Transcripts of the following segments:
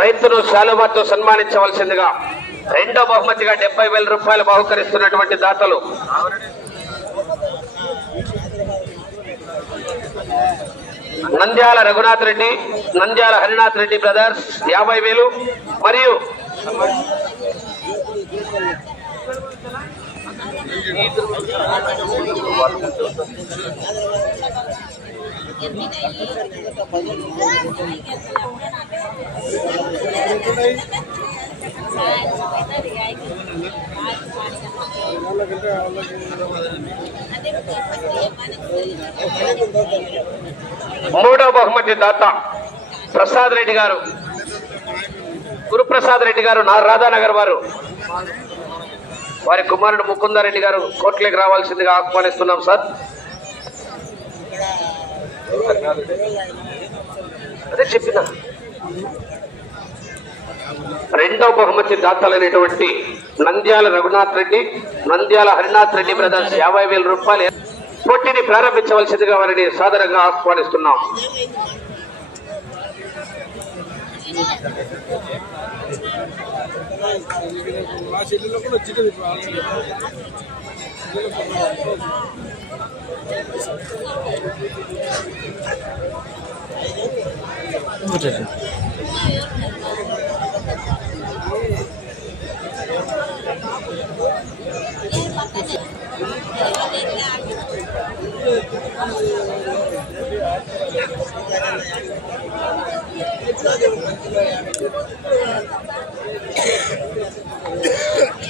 రైతును శాలువాతో సన్మానించవలసిందిగా రెండో బహుమతిగా డెబ్బై వేల రూపాయలు బహుకరిస్తున్నటువంటి దాతలు. నంద్యాల రఘునాథ్ రెడ్డి నంద్యాల హరినాథ్ రెడ్డి బ్రదర్స్ యాభై వేలు. మరియు మూడో బహుమతి దాత ప్రసాద్ రెడ్డి గారు. గురుప్రసాద్ రెడ్డి గారు నా రాధానగర్ వారు. వారి కుమారుడు ముకుందారెడ్డి గారు కోట్లకి రావాల్సిందిగా ఆహ్వానిస్తున్నాం సార్. అదే చెప్పిన. రెండవ బహుమతి దాతలైనటువంటి నంద్యాల రఘునాథ్ రెడ్డి నంద్యాల హరినాథ్ రెడ్డి బ్రదర్స్ యాభై వేల రూపాయలు పోటీని ప్రారంభించవలసిందిగా వారిని సాదరంగా ఆహ్వానిస్తున్నాం. మా కూడా వచ్చింది ఇప్పుడు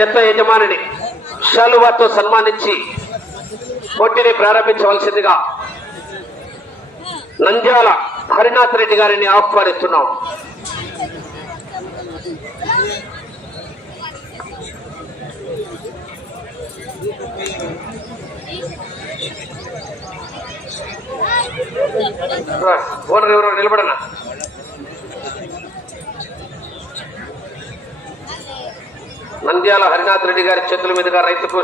చెత్త యజమానిని శాలువాతో సన్మానించి పోటీని ప్రారంభించవలసిందిగా నంద్యాల హరినాథ్ రెడ్డి గారిని ఆహ్వానిస్తున్నాం. ఓనర్ ఎవరో? నిలబడనా? నంద్యాల హరినాథ్ రెడ్డి గారి చేతుల మీదుగా రైతుకు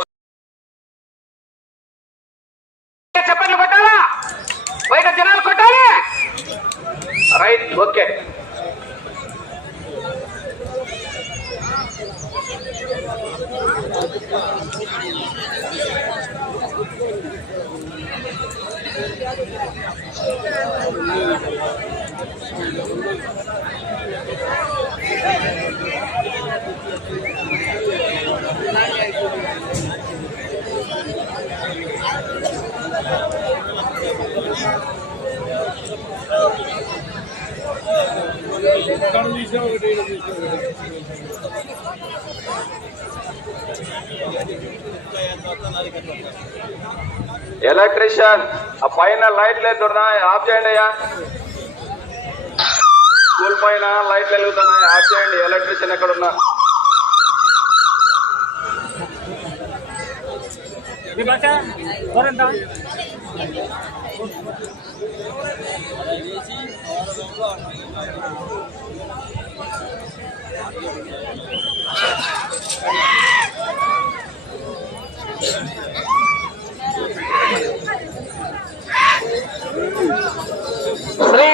ఎలక్ట్రీషియన్ ఆ పైన లైట్లు ఎత్తున్నాయి ఆఫ్ చేయండి అయ్యా. స్కూల్ పైన లైట్లు వెలుగుతున్నాయి ఆఫ్ చేయండి. ఎలక్ట్రీషియన్ ఎక్కడ you. శ్రీ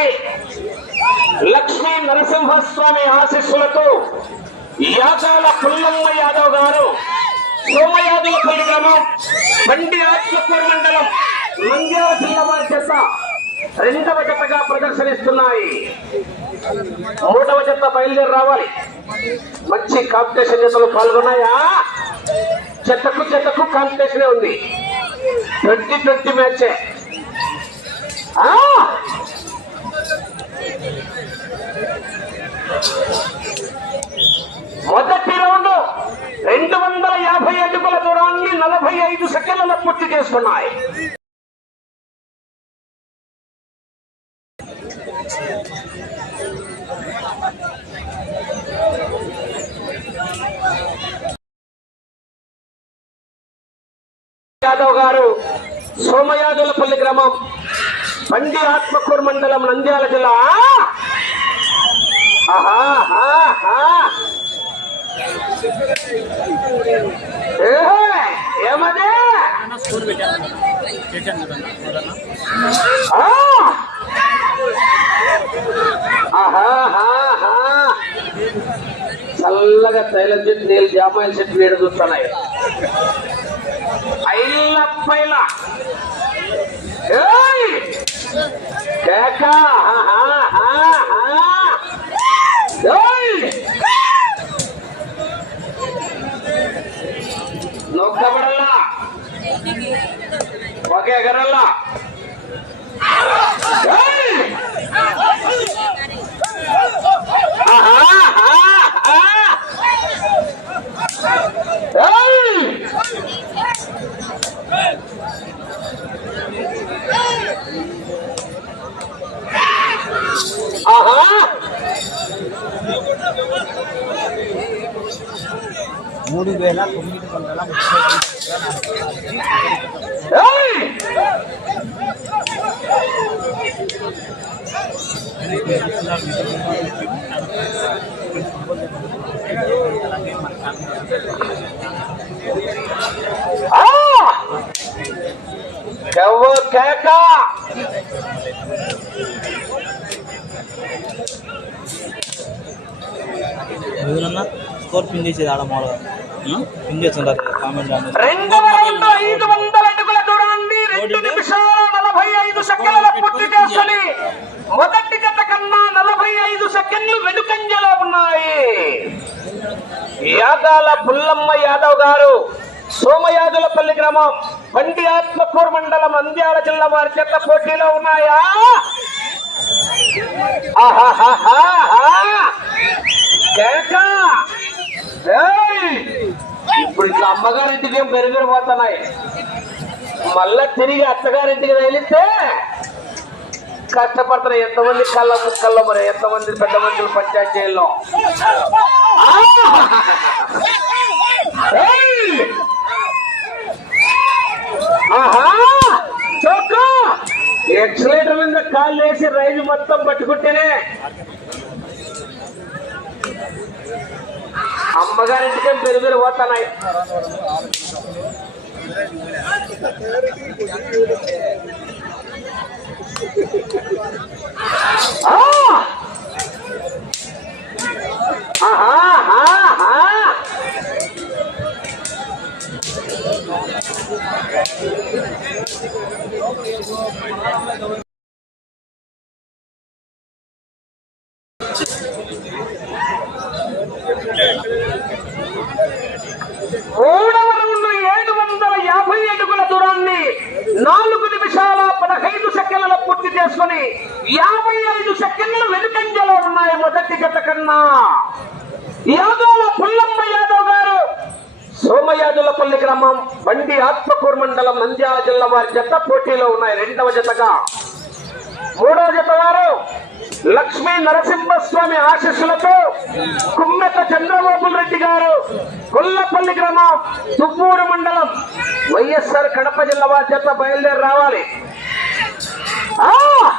లక్ష్మీ నరసింహస్వామి ఆశీస్సులతో యాదాల పుల్లమ్మ యాదవ్ గారు సోమయాదవపల్లి గ్రామం బండి ఆత్మకూరు మండలం నంద్యాల జిల్లా వారి చేత రెండవ జతగా ప్రదర్శనిస్తున్నాయి. మూడవ జత బయలుదేరి రావాలి. మంచి కాంపిటీషన్ జతలు పాల్గొన్నాయా? చెత్తకు చెత్తకు కాంపిటీషన్ ఉంది. Twenty twenty match. మొదటి రౌండ్ రెండు వందల యాభై అడుగుల దూరాన్ని నలభై ఐదు సెకండ్ల పూర్తి చేస్తున్నాయి యాదవ్ గారు సోమయాదులపల్లి గ్రామం బండి ఆత్మకూరు మండలం నంద్యాల జిల్లా. ఆహా, ఏమదే? చల్లగా తైలం చెట్టు నీళ్ళు జామాయిల చెట్టు వేడి చూస్తున్నాయి. ఐల పైల. కేక నొక్కబడల్లా. ఒకే ఎగరల్లా ఏయ్! ఆహా, ఆహా. ఏయ్! ఆహా మూడు వేల తొమ్మిది వందల ముప్పై ఏయ్! ఆ! కేవ కేక ఎవరన్నా స్కోర్ పిన్ చేసేది ఆడ మామూలుగా. పిన్ చేస్తుంటారు కామెంట్ రౌండ్ ఐదు వందల అడుగుల దూరాన్ని రెండు నిమిషాల నలభై ఐదు సెకండ్ల పూర్తి చేసుకుని మొదటి జత కన్నా నలభై ఐదు సెకండ్లు వెనుకంజలో ఉన్నాయి. యాదాల పుల్లమ్మ యాదవ్ గారు సోమయాదులపల్లి గ్రామం బండి ఆత్మకూరు మండలం అంద్యాల జిల్లా వారి చెత్త పోటీలో ఉన్నాయా? ఆహాహాహాహా. ఇప్పుడు ఇట్లా అమ్మగారింటికి ఏం పెరిగిపోతున్నాయి మళ్ళా తిరిగి అత్తగారింటికి తగిలిస్తే కష్టపడుతున్న ఎంతమంది కళ్ళ ముక్కల్లో మరి ఎంతమంది పెద్ద మంది పంచాయతీల్లో ఎక్సలేటర్ మీద కాళ్ళు వేసి రైలు మొత్తం పట్టుకుంటేనే అమ్మగారింటికే పెరుగురు పోతున్నాయి ఆ! ఆహా, ఆహా. మూడవ రౌండ్ ఏడు వందల యాభై అడుగుల దూరాన్ని నాలుగు నిమిషాల పదహైదు సెకండ్ల పూర్తి చేసుకుని యాభై ఐదు సెకండ్లు వెనుకంజలో ఉన్నాయి మొదటి జత కన్నా యాదవుల పుల్లమ్మ యాదవ్ గారు సోమయాదులపల్లి గ్రామం బండి ఆత్మకూరు మండలం నంద్యాల జిల్లా వారి జత పోటీలో ఉన్నాయి. రెండవ జతగా. మూడవ జత వారు లక్ష్మీ నరసింహస్వామి ఆశీస్సులతో కుమ్మెత చంద్రబాబు రెడ్డి గారు కొల్లపల్లి గ్రామం తుమ్మూరు మండలం వైఎస్ఆర్ కడప జిల్లా వారి జత బయలుదేరి రావాలి. ఆహా,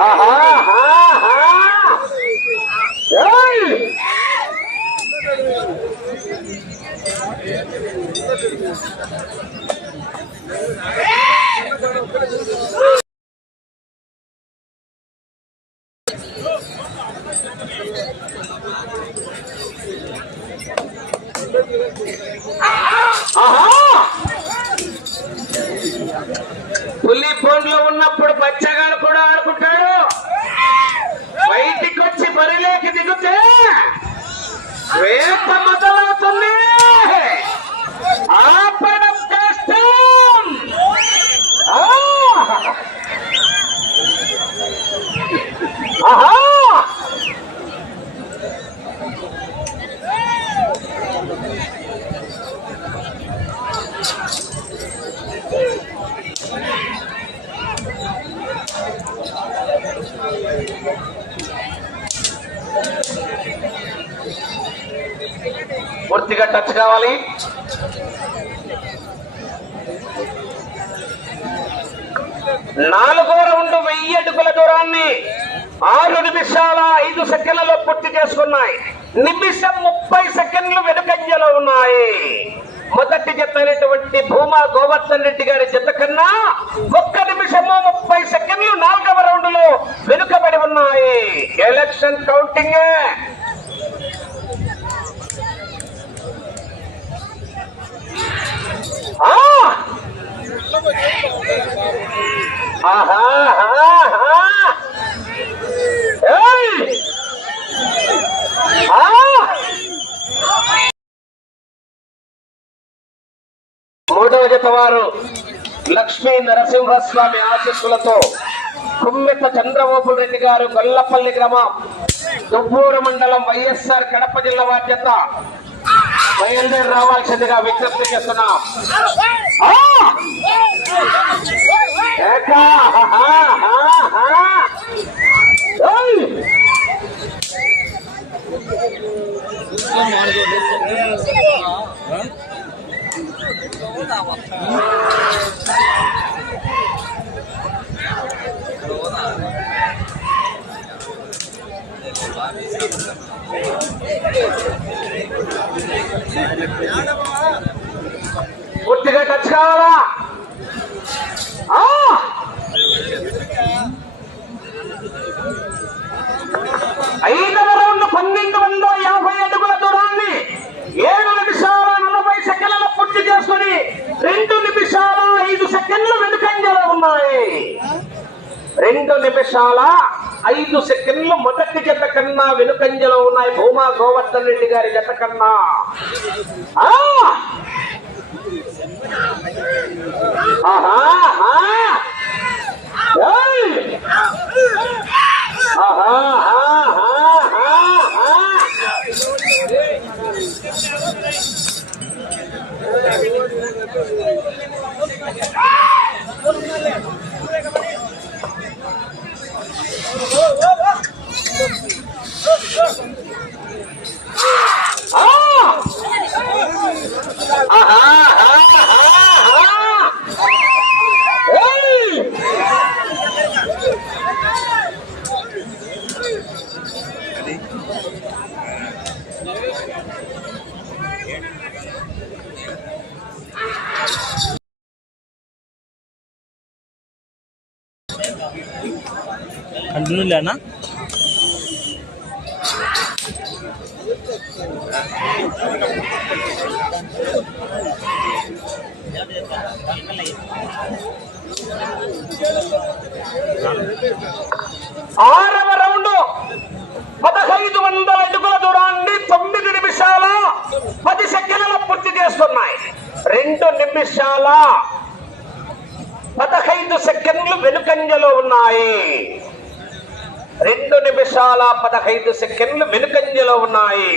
ఆహా, ఆహా! పులి ఫోన్లో ఉన్నప్పుడు బచ్చగాడు కూడా ఆడుకుంటాడు పూర్తిగా టచ్ కావాలి. నాలుగో రౌండ్ వెయ్యి అడుగుల దూరాన్ని ఆరు నిమిషాల ఐదు సెకండ్లలో పూర్తి చేసుకున్నాయి. నిమిషం ముప్పై సెకండ్లు వెనుకంజలో ఉన్నాయి. మొదటి జత అయినటువంటి భూమా గోవర్ధన్ రెడ్డి గారి జత కన్నా ఒక్క నిమిషము ముప్పై సెకండ్లు నాలుగవ రౌండ్లో వెనుకబడి ఉన్నాయి. ఎలక్షన్ కౌంటింగ్ ఆ ఆహా ఆహా ఏయ్ ఆ మూడవ జత వారు లక్ష్మీ నరసింహస్వామి ఆశీస్సులతో కుమ్మెత చంద్రబాబు రెడ్డి గారు గొల్లపల్లి గ్రామం దుబ్బూరు మండలం వైఎస్ఆర్ కడప జిల్లా బాధ్యత బయలుదేరి రావాల్సిందిగా విజ్ఞప్తి చేస్తున్నాం! ఏకా! హా, హా, హా. ఏయ్! పూర్తిగా టచ్ కావాలా ఆ! ఐదవ రౌండ్ పన్నెండు వందల యాభై అడుగుల దూరాన్ని ఏడు నిమిషాల నలభై సెకండ్ల పూర్తి చేసుకుని రెండు నిమిషాల ఐదు సెకండ్లు వెనుకంజలో ఉన్నాయి రెండు నిమిషాల ఐదు సెకండ్లు మొదటి జత కన్నా వెనుకంజలో ఉన్నాయి భూమా గోవర్ధన్ రెడ్డి గారి జత కన్నా. ఆహా ఆహా ఏయ్! ఆహా ఆహా ఆహా ఆ! ఆహా ఆహా ఆహా ఏయ్! కంటిన్యూ ఆరవ రౌండ్ పదహైదు వందల అడుగుల దూరాన్ని తొమ్మిది నిమిషాల పది సెకండ్ల పూర్తి చేస్తున్నాయి. రెండు నిమిషాల పదహైదు సెకండ్లు వెనుకంజలో ఉన్నాయి. రెండు నిమిషాల పదహైదు సెకండ్లు వెనుకంజలో ఉన్నాయి.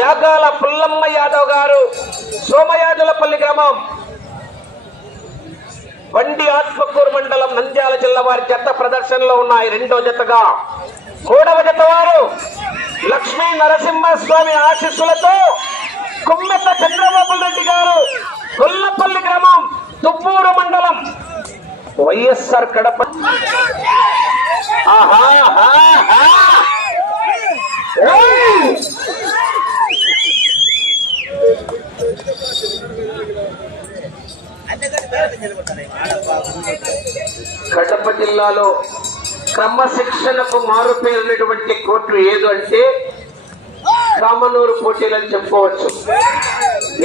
యాగాల పుల్లమ్మ యాదవ్ గారు సోమయాజులపల్లి గ్రామం బండి ఆత్మకూరు మండలం నంద్యాల జిల్లా వారి జత ప్రదర్శనలో ఉన్నాయి. రెండో జతగా మూడవ జత వారు లక్ష్మీ నరసింహస్వామి ఆశీస్సులతో కుమ్మెత్త చంద్రబాబు రెడ్డి గారు గొల్లపల్లి గ్రామం తుప్పూరు మండలం వైఎస్ఆర్ కడప. కడప జిల్లాలో క్రమశిక్షణకు మారుపేరినటువంటి కోర్టు ఏదంటే రామనూరు పోటీలని చెప్పుకోవచ్చు.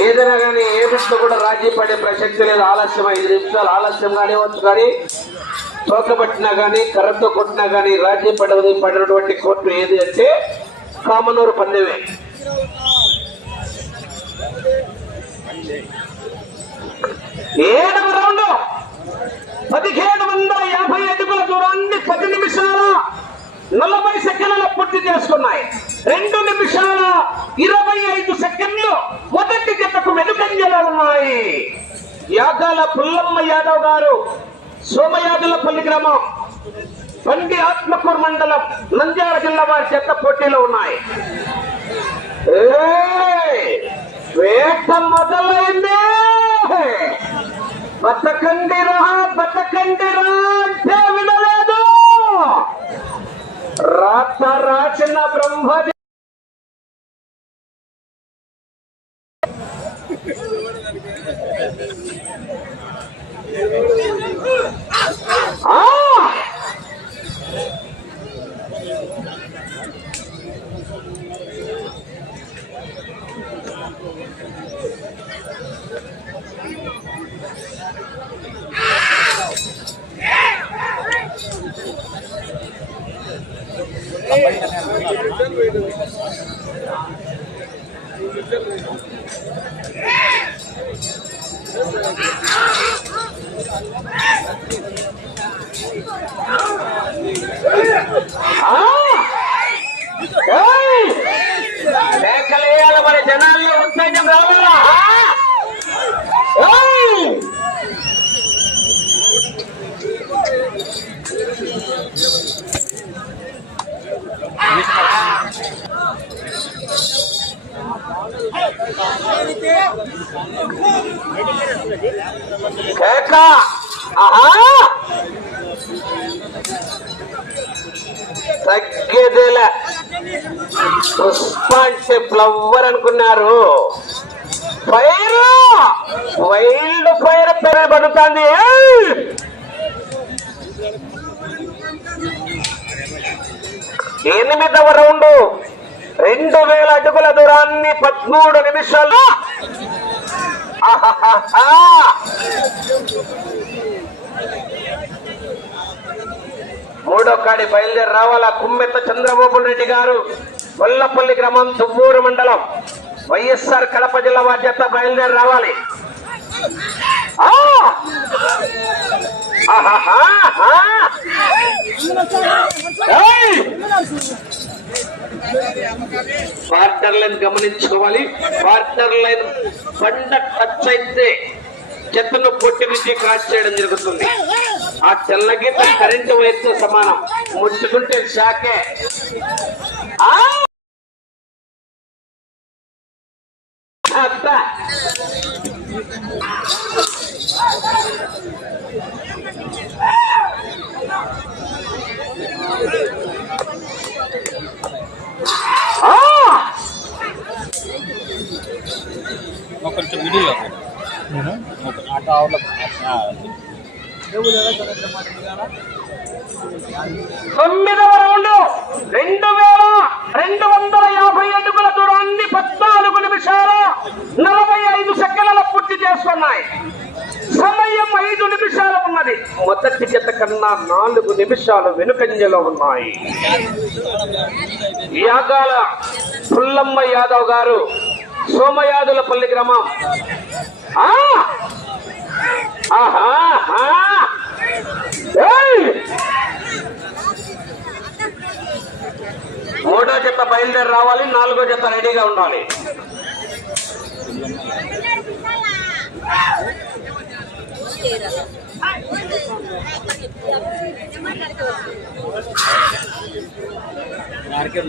ఏదైనా కానీ ఏ ప్రశ్న కూడా రాజీ పడే ప్రసక్తి లేదు. ఆలస్యం ఐదు నిమిషాలు ఆలస్యం కానివచ్చు కానీ తోకబట్టినా కానీ కర్రతో కొట్టినా కానీ రాజీ పడవది పడినటువంటి కోర్టు ఏది అంటే కామనూరు పందెమే. ఏడవ రౌండ్. పదిహేడు వందల యాభై అడుగుల దూరాన్ని పది నిమిషాల నలభై సెకండ్ల పూర్తి చేసుకున్నాయి. రెండు నిమిషాల ఇరవై ఐదు సెకండ్లు మొదటి జతకు వెనుకంజలో ఉన్నాయి. యాగాల పుల్లమ్మ యాదవ్ గారు సోమయాదులపల్లి గ్రామం బండి ఆత్మకూరు మండలం నంద్యాల జిల్లా వారి చెత్త పోటీలో ఉన్నాయి. వేట మొదలైంది. బతకండిరా బతకండిరా అంటే వినలేదు. రాత రాసిన బ్రహ్మ ఆ! ఆ! ఏయ్! కేకలేయాలి కేక! ఆహా! పుష్ప అంటే ఫ్లవర్ అనుకున్నారు. ఫైర్ వైల్డ్ ఫైర్ పేరు పడుతుంది. ఎనిమిదవ రౌండ్. రెండు వేల అడుగుల దూరాన్ని పదమూడు నిమిషాలు మూడో కాడి బయలుదేరి రావాలా కుమ్మెత్త చంద్రబాబు రెడ్డి గారు? వల్లపల్లి గ్రామం దువ్వూరు మండలం. వైఎస్ఆర్ కడప జిల్లా బాధ్యత బయలుదేరి రావాలి. ఆ! ఆహాహాహా. లైన్ గమనించుకోవాలి. పార్ట్నర్ లైన్ బండ టచ్ అయితే చెత్తను పొట్టి నుంచి క్రాస్ చేయడం జరుగుతుంది. ఆ తెల్ల గీత కరెంటు వైర్తో సమానం. ముట్టుకుంటే షాకే. అత్త అబ్బా! ఆ! ఒక కొంచెం అటు ఆవుల తొమ్మిదవ రౌండ్ రెండు వేల రెండు వందల యాభై అడుగుల దూరాన్ని పద్నాలుగు నిమిషాల నలభై ఐదు సెకండ్ల పూర్తి చేసుకున్నాయి సమయం ఐదు నిమిషాలు ఉన్నది. మొదటి జత కన్నా నాలుగు నిమిషాలు వెనుకంజలో ఉన్నాయి. యాగాల పుల్లమ్మ యాదవ్ గారు సోమయాదులపల్లి గ్రామం! మూడో జత బయలుదేరి రావాలి నాలుగో జత రెడీగా ఉండాలి. మార్కెట్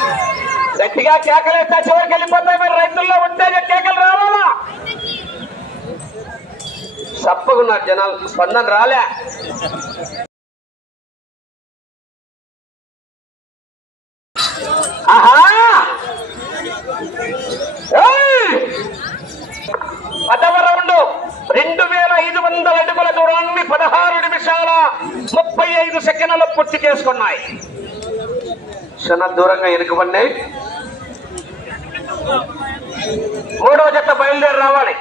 గట్టిగా కేకలేస్తా చివరికి వెళ్ళిపోతాయి. మరి రైతుల్లో ఉంటే కేకలు రావాలా? చప్పగున్నారు జనాలు. స్పందన రాలే. ఆహా! పదవ రౌండ్. రెండు వేల ఐదు వందల అడుగుల దూరాన్ని పదహారు నిమిషాల ముప్పై ఐదు సెకండ్లు పూర్తి చేసుకున్నాయి. క్షణ దూరంగా ఎనుకబడినాయి. మూడవ జత బయలుదేరి రావాలి.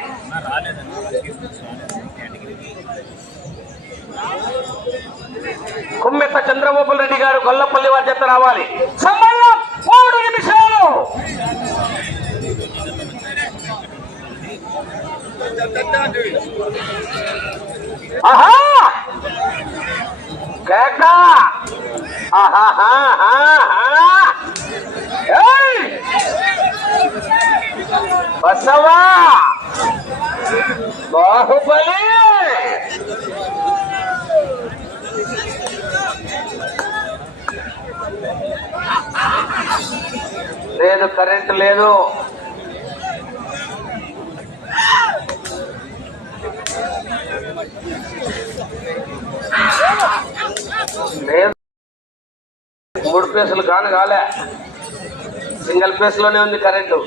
కుమ్మెత్త చంద్రబాబు రెడ్డి గారు గొల్లపల్లి వారి జత రావాలి. సమయం మూడు నిమిషాలు. ఆహా! కేక ఆహాహాహాహా. బసవా బాహుబలి! లేదు కరెంట్ లేదు. లేదు. మూడు పేసులు కాను కాలే. సింగిల్ ప్లేస్లోనే ఉంది కరెంటు.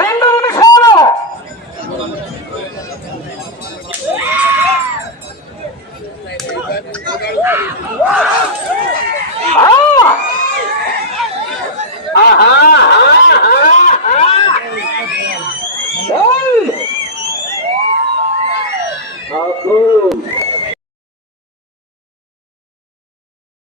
రెండు నిమిషాలు Oh, cool.